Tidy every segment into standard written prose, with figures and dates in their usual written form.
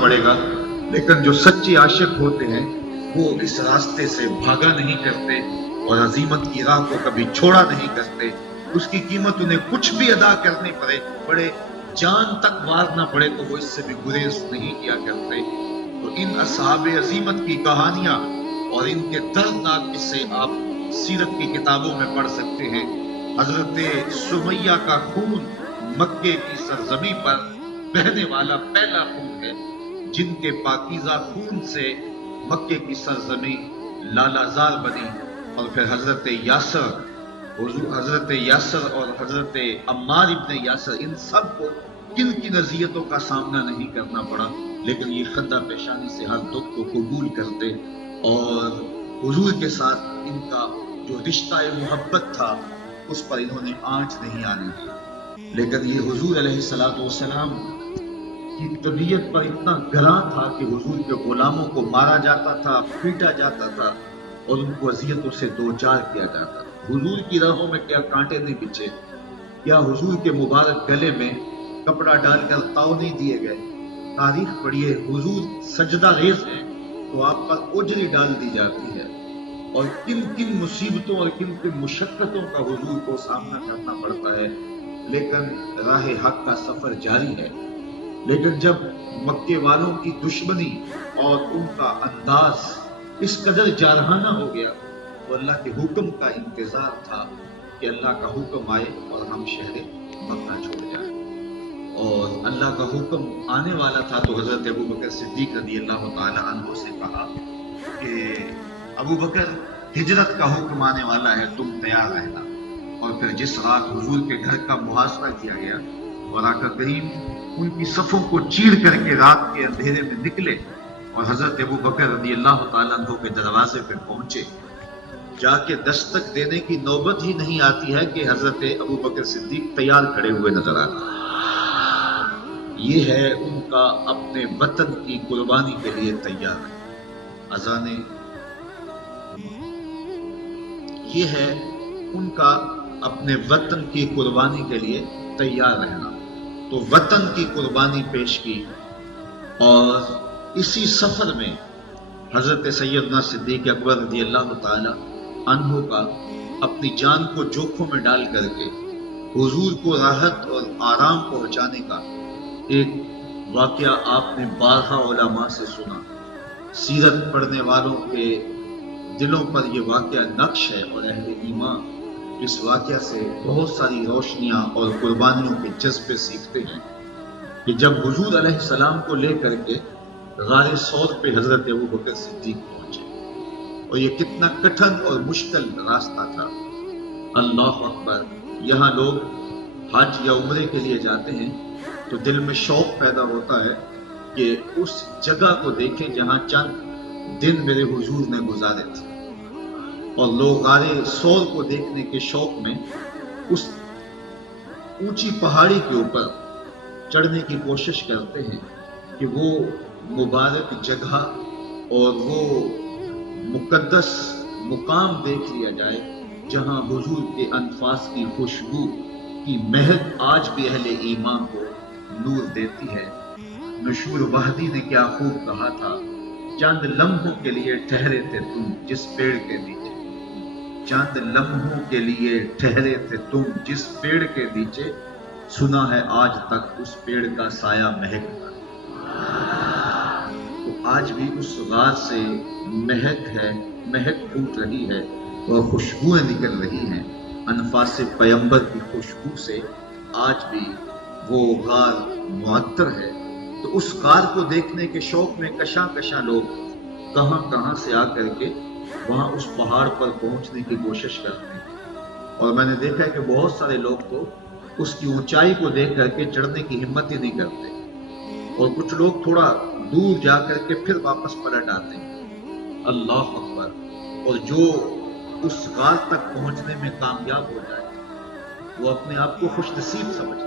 پڑے گا، لیکن جو سچے عاشق ہوتے ہیں وہ اس راستے سے بھاگا نہیں کرتے اور عزیمت کی راہ کو کبھی چھوڑا نہیں کرتے. اس کی قیمت انہیں کچھ بھی ادا کرنی پڑے جان تک مارنا پڑے تو وہ اس سے بھی گریز نہیں کیا کرتے. تو ان اصحاب عزیمت کی کہانیاں اور ان کے دردناک قصے آپ سیرت کی کتابوں میں پڑھ سکتے ہیں. حضرت سمیہ کا خون مکے کی سرزمین پر بہنے والا پہلا خون ہے، جن کے پاکیزہ خون سے مکے کی سرزمین لالازار بنی. اور پھر حضرت یاسر اور حضرت عمار ابن یاسر، ان سب کو کن کن اذیتوں کا سامنا نہیں کرنا پڑا، لیکن یہ خندہ پیشانی سے ہر دکھ کو قبول کرتے اور حضور کے ساتھ ان کا جو رشتہ محبت تھا اس پر انہوں نے آنچ نہیں آنے دی. لیکن یہ حضور علیہ السلام کی طبیعت پر اتنا گراں تھا کہ حضور کے غلاموں کو مارا جاتا تھا، پیٹا جاتا تھا اور ان کو اذیتوں سے دوچار کیا جاتا تھا. حضور کی راہوں میں کیا کانٹے نہیں بچھے، کیا حضور کے مبارک گلے میں کپڑا ڈال کر تاؤ نہیں دیے گئے. تاریخ پڑھیے، حضور سجدہ ریز ہیں تو آپ پر اوجری ڈال دی جاتی ہے، اور کن کن مصیبتوں اور کن کن مشقتوں کا حضور کو سامنا کرنا پڑتا ہے، لیکن راہ حق کا سفر جاری ہے. لیکن جب مکے والوں کی دشمنی اور ان کا انداز اس قدر جارحانہ ہو گیا تو اللہ کے حکم کا انتظار تھا کہ اللہ کا حکم آئے اور ہم شہر مکہ چھوڑ جائیں. اور اللہ کا حکم آنے والا تھا تو حضرت ابوبکر صدیق رضی اللہ تعالی عنہ سے کہا کہ ابوبکر، ہجرت کا حکم آنے والا ہے، تم تیار رہنا. اور پھر جس رات حضور کے گھر کا محاصرہ کیا گیا اور آقا کریم ان کی صفوں کو چیر کر کے رات کے اندھیرے میں نکلے اور حضرت ابوبکر رضی اللہ تعالیٰ عنہ کے دروازے پہ پہنچے، جا کے دستک دینے کی نوبت ہی نہیں آتی ہے کہ حضرت ابوبکر صدیق تیار کھڑے ہوئے نظر آتے. یہ ہے ان کا اپنے وطن کی قربانی کے لیے تیار ہے. اذانے یہ ہے ان کا اپنے وطن کی قربانی کے لیے تیار رہنا. تو وطن کی قربانی پیش کی، اور اسی سفر میں حضرت سیدنا صدیق اکبر رضی اللہ تعالی عنہ کا اپنی جان کو جوکھوں میں ڈال کر کے حضور کو راحت اور آرام پہنچانے کا ایک واقعہ آپ نے بارہا علماء سے سنا. سیرت پڑھنے والوں کے دلوں پر یہ واقعہ نقش ہے، اور اہل ایمان اس واقعہ سے بہت ساری روشنیاں اور قربانیوں کے جذبے سیکھتے ہیں کہ جب حضور علیہ السلام کو لے کر کے غار ثور پہ حضرت ابوبکر صدیق پہنچے، اور یہ کتنا کٹھن اور مشکل راستہ تھا. اللہ اکبر. یہاں لوگ حج یا عمرے کے لیے جاتے ہیں تو دل میں شوق پیدا ہوتا ہے کہ اس جگہ کو دیکھیں جہاں چند دن میرے حضور نے گزارے تھے، اور لوگ غار ثور کو دیکھنے کے شوق میں اس اونچی پہاڑی کے اوپر چڑھنے کی کوشش کرتے ہیں کہ وہ مبارک جگہ اور وہ مقدس مقام دیکھ لیا جائے جہاں حضور کے انفاس کی خوشبو کی مہک آج بھی اہل ایمان کو نور دیتی ہے. مشہور وحدی نے کیا خوب کہا تھا، چند لمحوں کے لیے ٹھہرے تھے تم جس پیڑ کے نیچے، چند لمحوں کے لیے ٹھہرے تھے تم جس پیڑ کے نیچے، سنا ہے آج تک اس پیڑ کا سایہ مہکتا. تو آج بھی اس غار سے مہک ہے، مہک پھوٹ رہی ہے اور خوشبوئیں نکل رہی ہیں. انفاس پیمبر کی خوشبو سے آج بھی وہ غار معطر ہے. تو اس غار کو دیکھنے کے شوق میں کشاں کشاں لوگ کہاں کہاں سے آ کر کے وہاں اس پہاڑ پر پہنچنے کی کوشش کرتے ہیں. اور میں نے دیکھا ہے کہ بہت سارے لوگ تو اس کی اونچائی کو دیکھ کر کے چڑھنے کی ہمت ہی نہیں کرتے، اور کچھ لوگ تھوڑا دور جا کر کے پھر واپس پلٹ آتے ہیں. اللہ اکبر. اور جو اس غار تک پہنچنے میں کامیاب ہو جائے وہ اپنے آپ کو خوش نصیب سمجھتا ہے.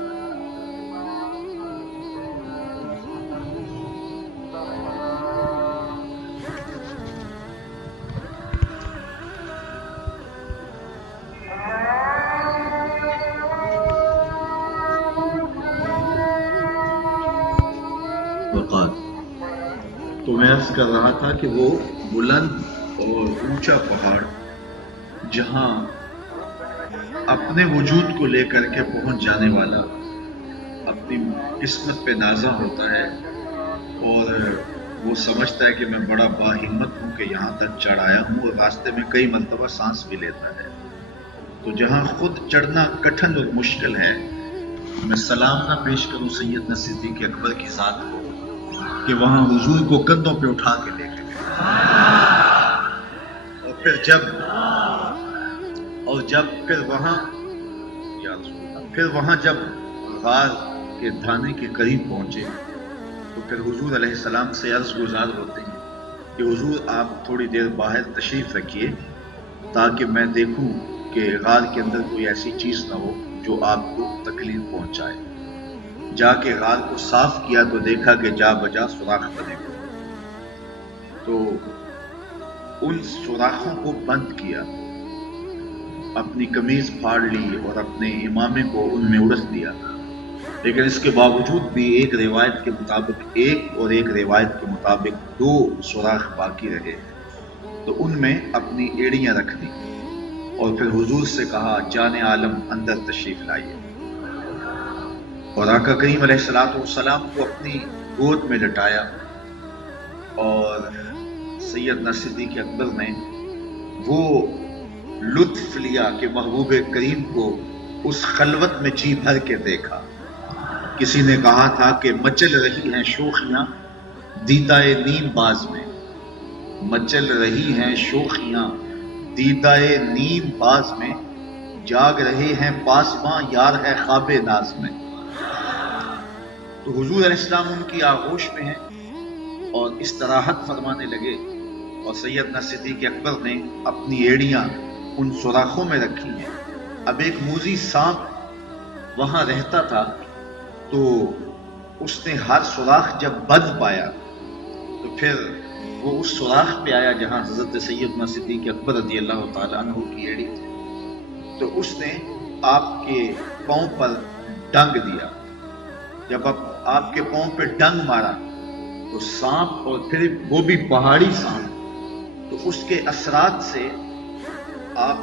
بعد تو میں عرض کر رہا تھا کہ وہ بلند اور اونچا پہاڑ جہاں اپنے وجود کو لے کر کے پہنچ جانے والا اپنی قسمت پہ نازا ہوتا ہے اور وہ سمجھتا ہے کہ میں بڑا باہمت ہوں کہ یہاں تک چڑھ آیا ہوں، اور راستے میں کئی مرتبہ سانس بھی لیتا ہے، تو جہاں خود چڑھنا کٹھن اور مشکل ہے، میں سلام نہ پیش کروں سیدنا صدیق اکبر کی ذات کو کہ وہاں حضور کو کندھوں پہ اٹھا کے لے کے گئے، اور پھر وہاں جب غار کے دھانے کے قریب پہنچے تو پھر حضور علیہ السلام سے عرض گزار ہوتے ہیں کہ حضور آپ تھوڑی دیر باہر تشریف رکھیے تاکہ میں دیکھوں کہ غار کے اندر کوئی ایسی چیز نہ ہو جو آپ کو تکلیف پہنچائے۔ جا کے غار کو صاف کیا تو دیکھا کہ جا بجا سوراخ بنے ہوئے، تو ان سوراخوں کو بند کیا، اپنی قمیض پھاڑ لی اور اپنے امامے کو ان میں اڑس دیا، لیکن اس کے باوجود بھی ایک روایت کے مطابق 2 سوراخ باقی رہے، تو ان میں اپنی ایڑیاں رکھ دی اور پھر حضور سے کہا جان عالم اندر تشریف لائیے، اور آقا کریم علیہ السلام کو اپنی گود میں لٹایا، اور سیدنا صدیق اکبر نے وہ لطف لیا کہ محبوب کریم کو اس خلوت میں جی بھر کے دیکھا۔ کسی نے کہا تھا کہ مچل رہی ہیں شوخیاں دیدائے نیم باز میں، مچل رہی ہیں شوخیاں دیدائے نیم باز میں، جاگ رہے ہیں پاسباں یار ہے خواب ناز میں۔ تو حضور علیہ السلام ان کی آغوش میں ہیں اور استراحت فرمانے لگے، اور سیدنا صدیق اکبر نے اپنی ایڑیاں ان سوراخوں میں رکھی ہیں۔ اب ایک موذی سانپ وہاں رہتا تھا، تو اس نے ہر سوراخ جب بند پایا تو پھر وہ اس سوراخ پہ آیا جہاں حضرت سیدنا صدیق اکبر رضی اللہ تعالیٰ عنہ کی ایڑی تھی، تو اس نے آپ کے پاؤں پر ڈنگ دیا۔ جب آپ کے پاؤں پہ ڈنگ مارا تو سانپ، اور پھر وہ بھی پہاڑی سانپ، تو اس کے اثرات سے آپ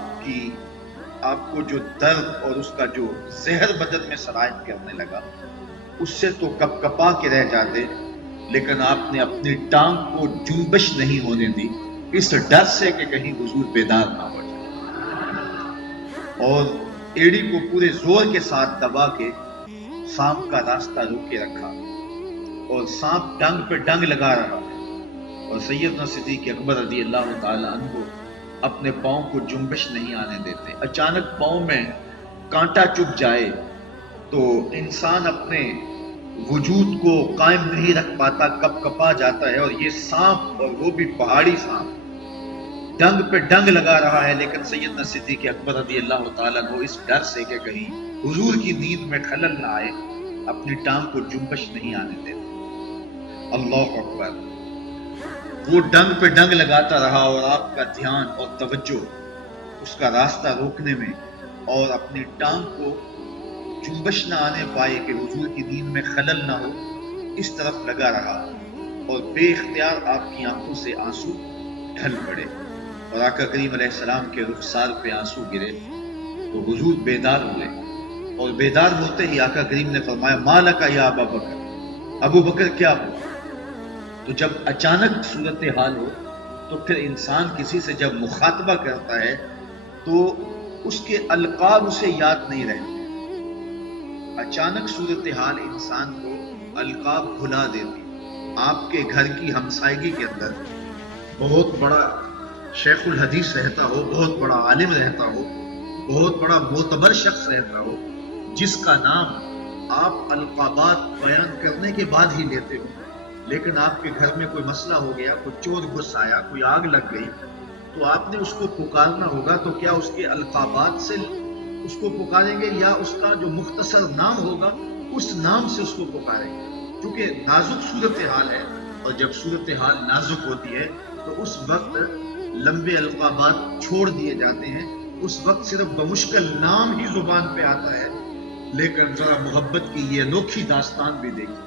کو جو درد اور اس کا جو زہر بدن میں سرایت کرنے لگا، اس سے تو کپ کپا کے رہ جاتے، لیکن آپ نے اپنی ٹانگ کو جنبش نہیں ہونے دی، اس ڈر سے کہ کہیں حضور بیدار نہ ہو جائے، اور ایڑی کو پورے زور کے ساتھ دبا کے سانپ کا راستہ روکے رکھا، اور سانپ ڈنگ پہ ڈنگ لگا رہا ہے، اور سیدنا صدیق اکبر رضی اللہ تعالی عنہ اپنے پاؤں کو جنبش نہیں آنے دیتے۔ اچانک پاؤں میں کانٹا چبھ جائے تو انسان اپنے وجود کو قائم نہیں رکھ پاتا، کپ کپا جاتا ہے، اور یہ سانپ، اور وہ بھی پہاڑی سانپ، ڈنگ پہ ڈنگ لگا رہا ہے، لیکن سیدنا صدیق اکبر رضی اللہ تعالیٰ عنہ اس ڈر سے کہ کہیں حضور کی نیند میں خلل نہ آئے، اپنی ٹانگ کو جنبش نہیں آنے دیتے۔ اللہ اکبر! وہ ڈنگ پہ ڈنگ لگاتا رہا، اور آپ کا دھیان اور توجہ اس کا راستہ روکنے میں اور اپنی ٹانگ کو جنبش نہ آنے پائے کہ حضور کی نیند میں خلل نہ ہو، اس طرف لگا رہا، اور بے اختیار آپ کی آنکھوں سے آنسو ڈھل پڑے، اور آقا کریم علیہ السلام کے رخسار پہ آنسو گرے تو حضور بیدار ہوئے، اور بیدار ہوتے ہی آقا کریم نے فرمایا مالک یا ابا بکر، ابو بکر کیا ہوا؟ تو جب اچانک صورتحال ہو تو پھر انسان کسی سے جب مخاطبہ کرتا ہے تو اس کے القاب اسے یاد نہیں رہتے، اچانک صورتحال انسان کو القاب بھلا دیتی۔ آپ کے گھر کی ہمسائیگی کے اندر بہت بڑا شیخ الحدیث رہتا ہو، بہت بڑا عالم رہتا ہو، بہت بڑا معتبر شخص رہتا ہو، جس کا نام آپ القابات بیان کرنے کے بعد ہی لیتے ہو، لیکن آپ کے گھر میں کوئی مسئلہ ہو گیا، کوئی چور گھس آیا، کوئی آگ لگ گئی، تو آپ نے اس کو پکارنا ہوگا، تو کیا اس کے القابات سے اس کو پکاریں گے یا اس کا جو مختصر نام ہوگا اس نام سے اس کو پکاریں گے؟ کیونکہ نازک صورتحال ہے، اور جب صورتحال نازک ہوتی ہے تو اس وقت لمبے القابات چھوڑ دیے جاتے ہیں، اس وقت صرف بمشکل نام ہی زبان پہ آتا ہے، لیکن ذرا محبت کی یہ انوکھی داستان بھی دیکھیں۔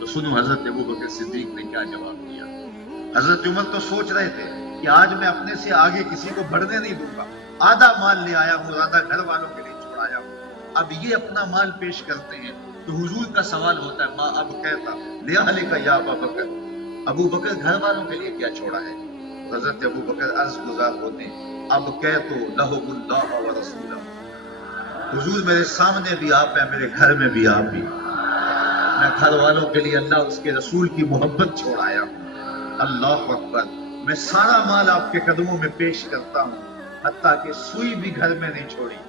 تو سنو حضرت ابو بکر صدیق نے کیا جواب دیا۔ حضرت عمر تو سوچ رہے تھے کہ آج میں اپنے سے آگے کسی کو بڑھنے نہیں دوں گا، آدھا مال لے آیا ہوں، آدھا گھر والوں کے لیے چھوڑایا ہوں۔ اب یہ اپنا مال پیش کرتے ہیں تو حضور کا سوال ہوتا ہے، ماں اب کہتا لِأَهْلِكَ يَا أَبَا بکر، ابو بکر گھر والوں کے لیے کیا چھوڑا ہے؟ حضرت ابو بکر عرض گزار ہوتے ہیں، اب کہتو لَهُمُ اللَّهَ وَرَسُولَهُ، حضور میرے سامنے بھی آپ ہیں، میرے گھر میں بھی آپ بھی، میں گھر والوں کے لیے اللہ اس کے رسول کی محبت چھوڑ آیا ہوں۔ اللہ اکبر، میں سارا مال آپ کے قدموں میں پیش کرتا ہوں، حتیٰ کہ سوئی بھی گھر میں نہیں چھوڑی،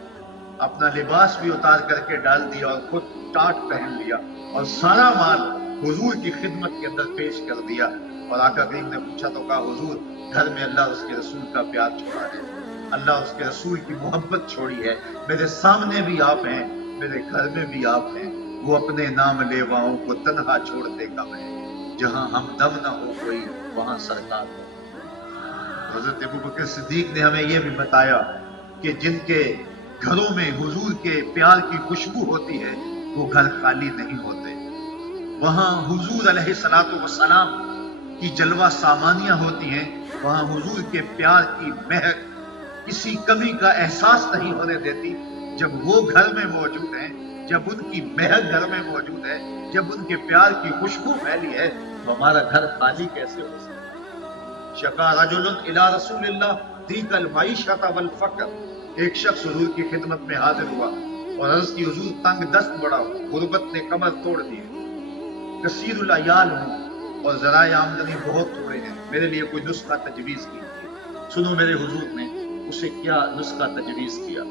اپنا لباس بھی اتار کر کے ڈال دیا اور خود ٹاٹ پہن لیا اور سارا مال حضور کی خدمت کے اندر پیش کر دیا۔ اور آقا کریم نے پوچھا تو کہا حضور گھر میں اللہ اس کے رسول کا پیار چھوڑا ہے، اللہ اس کے رسول کی محبت چھوڑی ہے، میرے سامنے بھی آپ ہیں، میرے گھر میں بھی آپ ہیں، وہ اپنے نام لیواؤں کو تنہا چھوڑتے کم ہیں، جہاں ہم دم نہ ہو کوئی وہاں سرکار ہو۔ حضرت ابو بکر صدیق نے ہمیں یہ بھی بتایا کہ جن کے گھروں میں حضور کے پیار کی خوشبو ہوتی ہے وہ گھر خالی نہیں ہوتے، وہاں حضور علیہ الصلوۃ والسلام کی جلوہ سامانیاں ہوتی ہیں، وہاں حضور کے پیار کی مہک کسی کمی کا احساس نہیں ہونے دیتی۔ جب وہ گھر میں موجود ہیں، جب ان کی مہک گھر میں موجود ہے، جب ان کے پیار کی خوشبو پھیلی ہے، تو ہمارا گھر خالی کیسے ہو سکتا ہے؟ شکا رجل الی رسول اللہ ضیق المعیشۃ والفقر، ایک شخص حضور کی خدمت میں حاضر ہوا اور عرض کی حضور تنگ دست بڑا ہوں، غربت نے کمر توڑ دی، کثیر العیال ہوں اور ذرائع آمدنی بہت تھوڑے ہیں، میرے لیے کوئی نسخہ تجویز کیجیے۔ سنو میرے حضور نے اسے کیا نسخہ تجویز کیا۔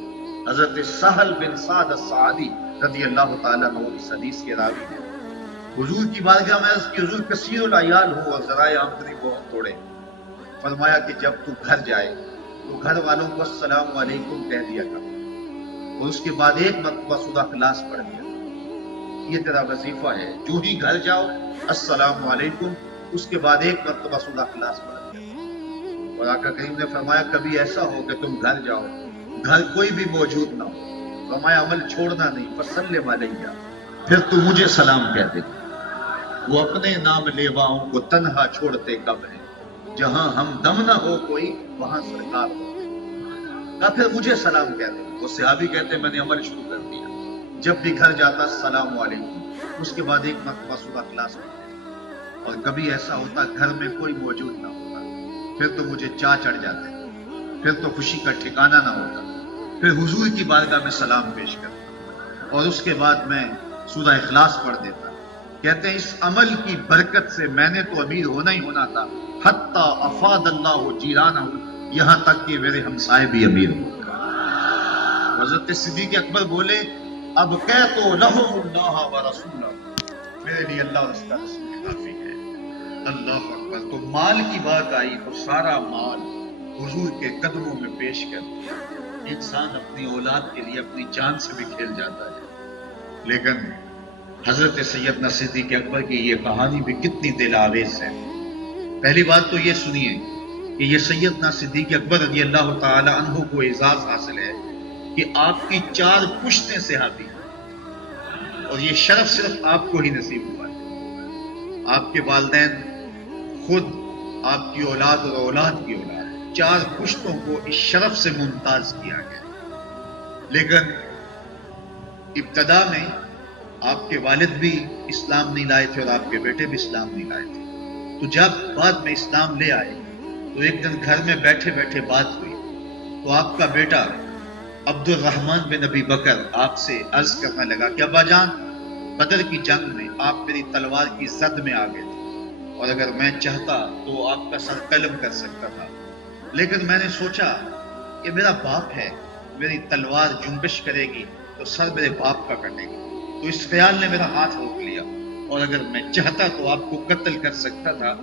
حضرت سہل بن سعد الساعدی رضی اللہ تعالیٰ عنہ اس حدیث کے راوی ہیں، حضور کی بارگاہ میں عرض کی حضور کثیر العیال ہوں اور ذرائع آمدنی بہت تھوڑے، فرمایا کہ جب تو گھر جائے تو گھر والوں کو السلام علیکم کہہ دیا کر اور اس کے بعد ایک مرتبہ سورہ اخلاص پڑھ دیا، یہ تیرا وظیفہ ہے، جو ہی گھر جاؤ السلام علیکم، اس کے بعد ایک مرتبہ سورہ اخلاص پڑھ دیا۔ اور آقا کریم نے فرمایا کبھی ایسا ہو کہ تم گھر جاؤ، گھر کوئی بھی موجود نہ ہو، فرمایا عمل چھوڑنا نہیں، فسلم علیہ، پھر تو مجھے سلام کہہ دے۔ وہ اپنے نام لیواؤں کو تنہا چھوڑتے کب ہیں، جہاں ہم دم نہ ہو کوئی وہاں سرکار ہو، کہا پھر مجھے سلام کہہ دے۔ وہ صحابی کہتے میں نے عمل شروع کر دیا، جب بھی گھر جاتا السلام علیکم، اس کے بعد ایک مرتبہ سورہ اخلاص پڑھتے، اور کبھی ایسا ہوتا گھر میں کوئی موجود نہ ہوتا، پھر تو مجھے چاہ چڑھ جاتے، پھر تو خوشی کا ٹھکانہ نہ ہوتا، پھر حضور کی بارگاہ میں سلام پیش کرتا اور اس کے بعد میں سورہ اخلاص پڑھ دیتا۔ کہتے ہیں اس عمل کی برکت سے میں نے تو امیر ہونا ہی ہونا تھا، حتی افاد اللہ جیرانہ، یہاں تک کہ میرے ہمسائے بھی امیر ہو۔ حضرت صدیق اکبر بولے اب کہتو لہم اللہ ورسولہ، میرے لیے اللہ اور اس کا رسول کافی ہے۔ اللہ اکبر۔ تو مال کی بات آئی تو سارا مال حضور کے قدموں میں پیش کر دیا۔ انسان اپنی اولاد کے لیے اپنی جان سے بھی کھیل جاتا ہے، لیکن حضرت سیدنا صدیق اکبر کی یہ کہانی بھی کتنی دل آویز ہے۔ پہلی بات تو یہ سنیے کہ یہ سیدنا صدیق اکبر رضی اللہ تعالی عنہ کو اعزاز حاصل ہے کہ آپ کی 4 پشتیں صحابی ہیں، اور یہ شرف صرف آپ کو ہی نصیب ہوا ہے۔ آپ کے والدین، خود آپ کی اولاد اور اولاد کی اولاد، 4 پشتوں کو اس شرف سے ممتاز کیا گیا۔ لیکن ابتدا میں آپ کے والد بھی اسلام نہیں لائے تھے اور آپ کے بیٹے بھی اسلام نہیں لائے تھے، تو جب بعد میں اسلام لے آئے تو ایک دن گھر میں بیٹھے بیٹھے بات ہوئی تو آپ کا بیٹا عبد الرحمن بن ابی بکر آپ سے عرض کرنے لگا کہ ابا جان، بدر کی جنگ میں آپ میری تلوار کی زد میں آ گئے تھے اور اگر میں چاہتا تو آپ کا سر قلم کر سکتا تھا، لیکن میں نے سوچا کہ میرا باپ ہے، میری تلوار جنبش کرے گی تو سر میرے باپ کا کٹے گا، تو اس خیال نے میرا ہاتھ روک لیا، اور اگر میں چاہتا تو آپ کو قتل کر سکتا تھا،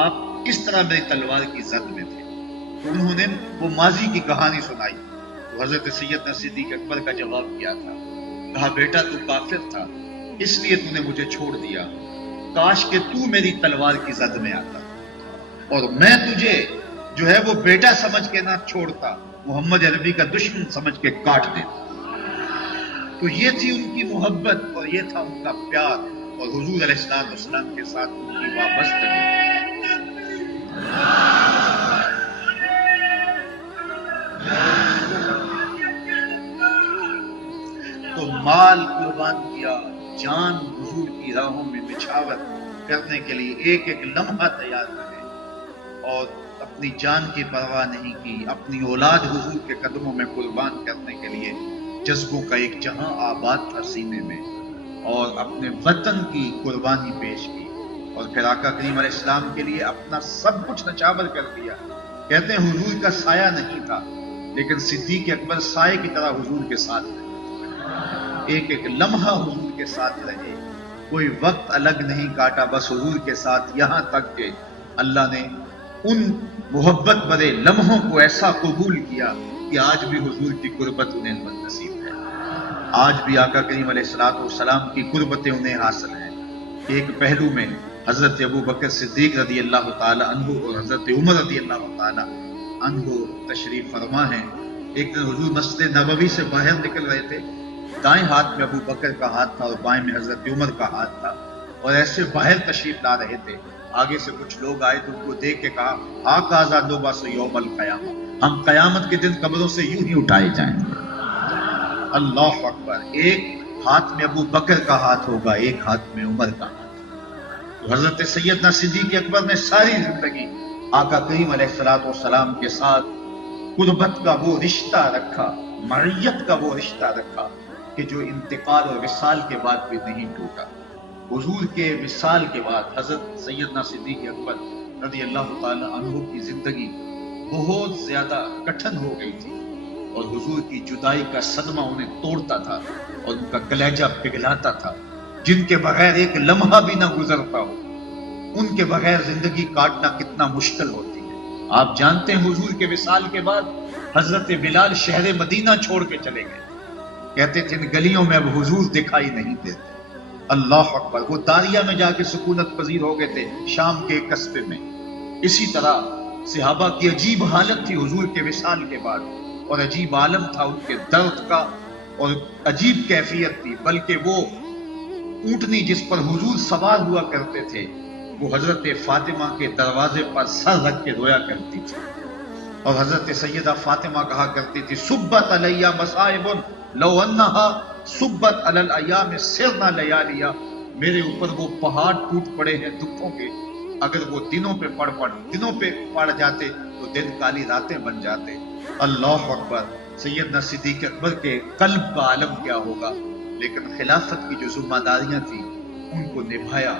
آپ کس طرح میری تلوار کی زد میں تھے۔ تو انہوں نے وہ ماضی کی کہانی سنائی، تو حضرت سیدنا صدیق اکبر کا جواب کیا تھا، کہا بیٹا تو کافر تھا اس لیے تو نے مجھے چھوڑ دیا، کاش کہ تو میری تلوار کی زد میں آتا اور میں تجھے جو ہے وہ بیٹا سمجھ کے نہ چھوڑتا، محمد عربی کا دشمن سمجھ کے کاٹ دیتا۔ تو یہ تھی ان کی محبت اور یہ تھا ان کا پیار، اور حضور علیہ السلام کے ساتھ ان کی وابستگی. تو مال قربان کیا، جان حضور کی راہوں میں نچھاور کرنے کے لیے ایک ایک لمحہ تیار رہے، اور اپنی جان کی پرواہ نہیں کی. اپنی اولاد حضور کے قدموں میں قربان کرنے کے لیے جذبوں کا ایک جہاں آباد تھا سینے میں، اور اپنے وطن کی قربانی پیش کی. اور پھر آقا کریم علیہ السلام کے لیے اپنا سب کچھ نچھاور کر دیا. کہتے ہیں حضور کا سایہ نہیں تھا، لیکن صدیق اکبر سائے کی طرح حضور کے ساتھ رہے، ایک ایک لمحہ حضور کے ساتھ رہے، کوئی وقت الگ نہیں کاٹا، بس حضور کے ساتھ، یہاں تک کہ اللہ نے ان محبت بھرے لمحوں کو ایسا قبول کیا کہ آج بھی حضور کی قربت انہیں نصیب ہے. آج بھی آقا کریم علیہ السلام کی قربتیں انہیں حاصل ہیں. ایک پہلو میں حضرت ابو بکر صدیق رضی اللہ تعالی عنہ اور حضرت عمر رضی اللہ تعالی عنہ تشریف فرما ہیں. ایک دن حضور مسجد نبوی سے باہر نکل رہے تھے، دائیں ہاتھ میں ابو بکر کا ہاتھ تھا اور بائیں میں حضرت عمر کا ہاتھ تھا، اور ایسے باہر تشریف لا رہے تھے. آگے سے کچھ لوگ آئے تو ان کو دیکھ کے کہا، آقازا نوباس یوم القیامہ، ہم قیامت کے دن قبروں سے یوں ہی اٹھائے جائیں گے. اللہ اکبر. ایک ہاتھ میں ابو بکر کا ہاتھ ہوگا، ایک ہاتھ میں عمر کا ہاتھ. تو حضرت سیدنا صدیق اکبر نے ساری زندگی آقا کریم علیہ السلام کے ساتھ قربت کا وہ رشتہ رکھا، معیت کا وہ رشتہ رکھا کہ جو انتقال اور وصال کے بعد بھی نہیں ٹوٹا. حضور کے وصال کے بعد حضرت سیدنا صدیق اکبر رضی اللہ تعالی عنہ کی زندگی بہت زیادہ کٹھن ہو گئی تھی، اور حضور کی جدائی کا صدمہ انہیں توڑتا تھا اور ان کا کلیجہ پگھلاتا تھا. جن کے بغیر ایک لمحہ بھی نہ گزرتا ہو، ان کے بغیر زندگی کاٹنا کتنا مشکل ہوتی ہے. آپ جانتے ہیں حضور کے وصال کے بعد حضرت بلال شہر مدینہ چھوڑ کے چلے گئے. کہتے تھے ان گلیوں میں اب حضور دکھائی نہیں دیتے. اللہ اکبر. وہ داریا میں جا کے سکونت پذیر ہو گئے تھے، شام کے قصبے میں. اسی طرح صحابہ کی عجیب حالت تھی حضور کے وصال کے بعد، اور عجیب عالم تھا ان کے درد کا، اور عجیب کیفیت تھی. بلکہ وہ اونٹنی جس پر حضور سوار ہوا کرتے تھے، وہ حضرت فاطمہ کے دروازے پر سر رکھ کے رویا کرتی تھی، اور حضرت سیدہ فاطمہ کہا کرتی تھی، سبت علیہ مصائب لو انہا سبت علی الایام سرنا لیالیا. میرے اوپر وہ پہاڑ ٹوٹ پڑے ہیں دکھوں کے، اگر وہ دنوں پہ پڑ جاتے تو دن کالی راتیں بن جاتے. اللہ اکبر. سیدنا صدیق اکبر کے قلب کا عالم کیا ہوگا. لیکن خلافت کی جو ذمہ داریاں تھیں ان کو نبھایا،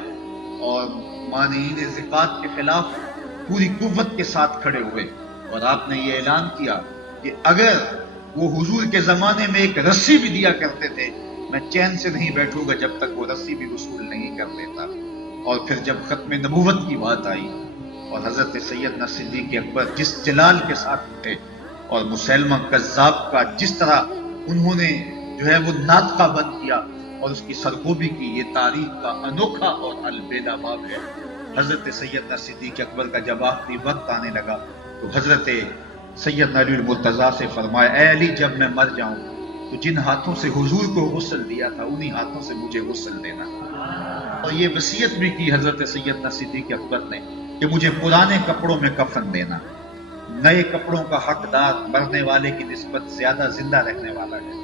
اور مانعین زکوٰۃ کے خلاف پوری قوت کے ساتھ کھڑے ہوئے. اور آپ نے یہ اعلان کیا کہ اگر وہ حضور کے زمانے میں ایک رسی بھی دیا کرتے تھے، میں چین سے نہیں بیٹھوں گا جب تک وہ رسی بھی وصول نہیں کر لیتا. اور پھر جب ختم نبوت کی بات آئی اور حضرت سیدنا صدیق اکبر جس جلال کے ساتھ اٹھے، اور مسیلمہ کذاب کا جس طرح انہوں نے جو ہے وہ ناطقہ بند کیا اور اس کی سرگوبی کی، یہ تاریخ کا انوکھا اور البیدہ باب ہے. حضرت سیدنا صدیق اکبر کا جب آخری وقت آنے لگا تو حضرت سیدنا علی المرتضیٰ سے فرمایا، اے علی جب میں مر جاؤں تو جن ہاتھوں سے حضور کو غسل دیا تھا انہی ہاتھوں سے مجھے غسل دینا. اور یہ وصیت بھی کی حضرت سیدنا صدیق اکبر نے کہ مجھے پرانے کپڑوں میں کفن دینا. نئے کپڑوں کا حقدار مرنے والے کی نسبت زیادہ زندہ رہنے والا ہے.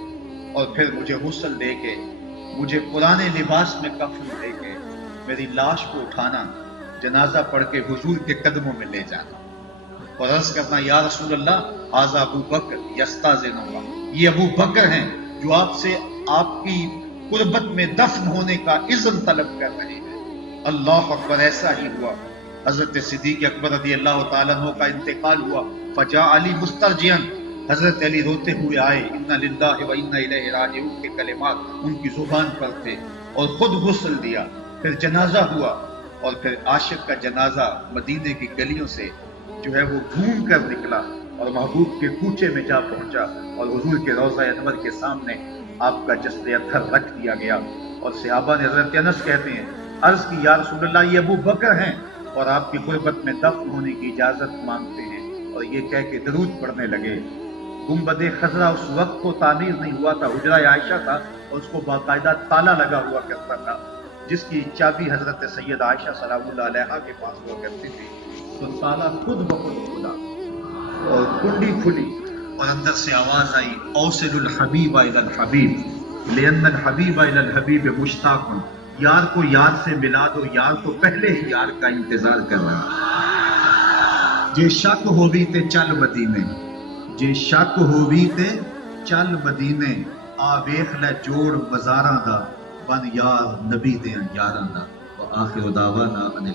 اور پھر مجھے غسل دے کے، مجھے پرانے لباس میں کفن دے کے میری لاش کو اٹھانا، جنازہ پڑھ کے حضور کے قدموں میں لے جانا اور عرض کرنا، یا رسول اللہ ھذا ابو بکر یستاذن اللہ، یہ ابو بکر ہیں جو آپ سے آپ کی قربت میں دفن ہونے کا اذن طلب کر رہے ہیں. اللہ اکبر. ایسا ہی ہوا. حضرت صدیق اکبر رضی اللہ تعالیٰ عنہ کا انتقال ہوا. فجاء علی مسترجعا، حضرت علی روتے ہوئے آئے. انا للہ و انا الیہ راجعون کے کلمات ان کی زبان پر تھے، اور خود غسل دیا. پھر جنازہ ہوا، اور پھر عاشق کا جنازہ مدینے کی گلیوں سے جو ہے وہ گھوم کر نکلا اور محبوب کے کوچے میں جا پہنچا، اور حضور کے روضہ انور کے سامنے آپ کا جسد اطہر رکھ دیا گیا. اور صحابہ نے، حضرت انس کہتے ہیں، عرض کی، یا رسول اللہ یہ ابو بکر ہیں اور آپ کی قربت میں دفن ہونے کی اجازت مانگتے ہیں. اور یہ کہہ کے درود پڑھنے لگے. گنبد خضرا اس وقت کو تعمیر نہیں ہوا تھا، حجرہ عائشہ تھا اور اس کو باقاعدہ تالا لگا ہوا کرتا تھا. جس کی چابی حضرت سید عائشہ سلام اللہ علیہا کے پاس ہوا کرتی تھی، تو تالا خود بخود کھلا اور کنڈی کھلی اور اندر سے آواز آئی اوصل الحبیب الی الحبیب لان الحبیب الی الحبیب مشتاق، یار کو یار سے ملا دو، یار تو پہلے ہی یار کا انتظار کر رہا۔ جے شک ہووی تے چل مدینے، جے شک ہووی تے چل مدینے، آ ویکھ لے جوڑ بازاراں دا، بن یار نبی دیاں یاراں دا۔ وآخر دعوانا ان